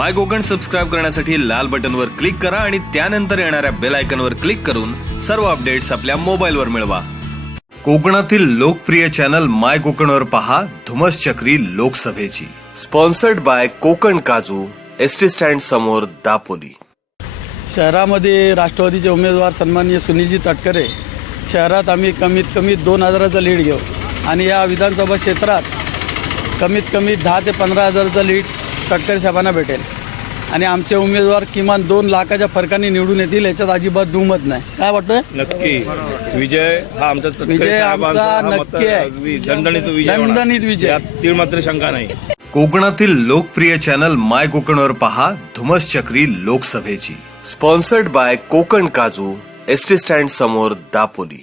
माय Konkan subscribe करण्यासाठी लाल बटनवर click करा आणि त्यानंतर येणाऱ्या बेल आयकनवर क्लिक करून सर्व अपडेट्स आपल्या मोबाईलवर मिळवा. कोकणातील लोकप्रिय चॅनल माय कोकणवर पहा धुमस चक्री लोकसभेची. स्पॉन्सर्ड बाय कोकण काजू एस टी स्टँड समोर दापोली. शहरामध्ये राष्ट्रवादीचे उमेदवार सन्माननीय सुनीलजी तटकरे शहरात आम्ही कमीत कमी दोन हजाराचा लीड घेऊ. आणि या विधानसभा क्षेत्रात कमीत कमी दहा ते पंधरा हजाराचा लीड तटकरे साहेबांना भेटेल. आणि आमचे उमेदवार किमान दोन लाखाच्या फरकाने निवडून येतील याच्यात अजिबात दुमत नाही. काय वाटतंय? नक्की. विजय हा आमचा विजय आमचा नक्की आहे. दणदणीत विजय. दणदणीत विजय. यात तीळ मात्र शंका नाही. कोकणातील लोकप्रिय चॅनल माय कोकणवर पहा धुमस चक्री लोकसभेची. स्पॉन्सर्ड बाय कोकण काजू एस टी स्टँड समोर दापोली.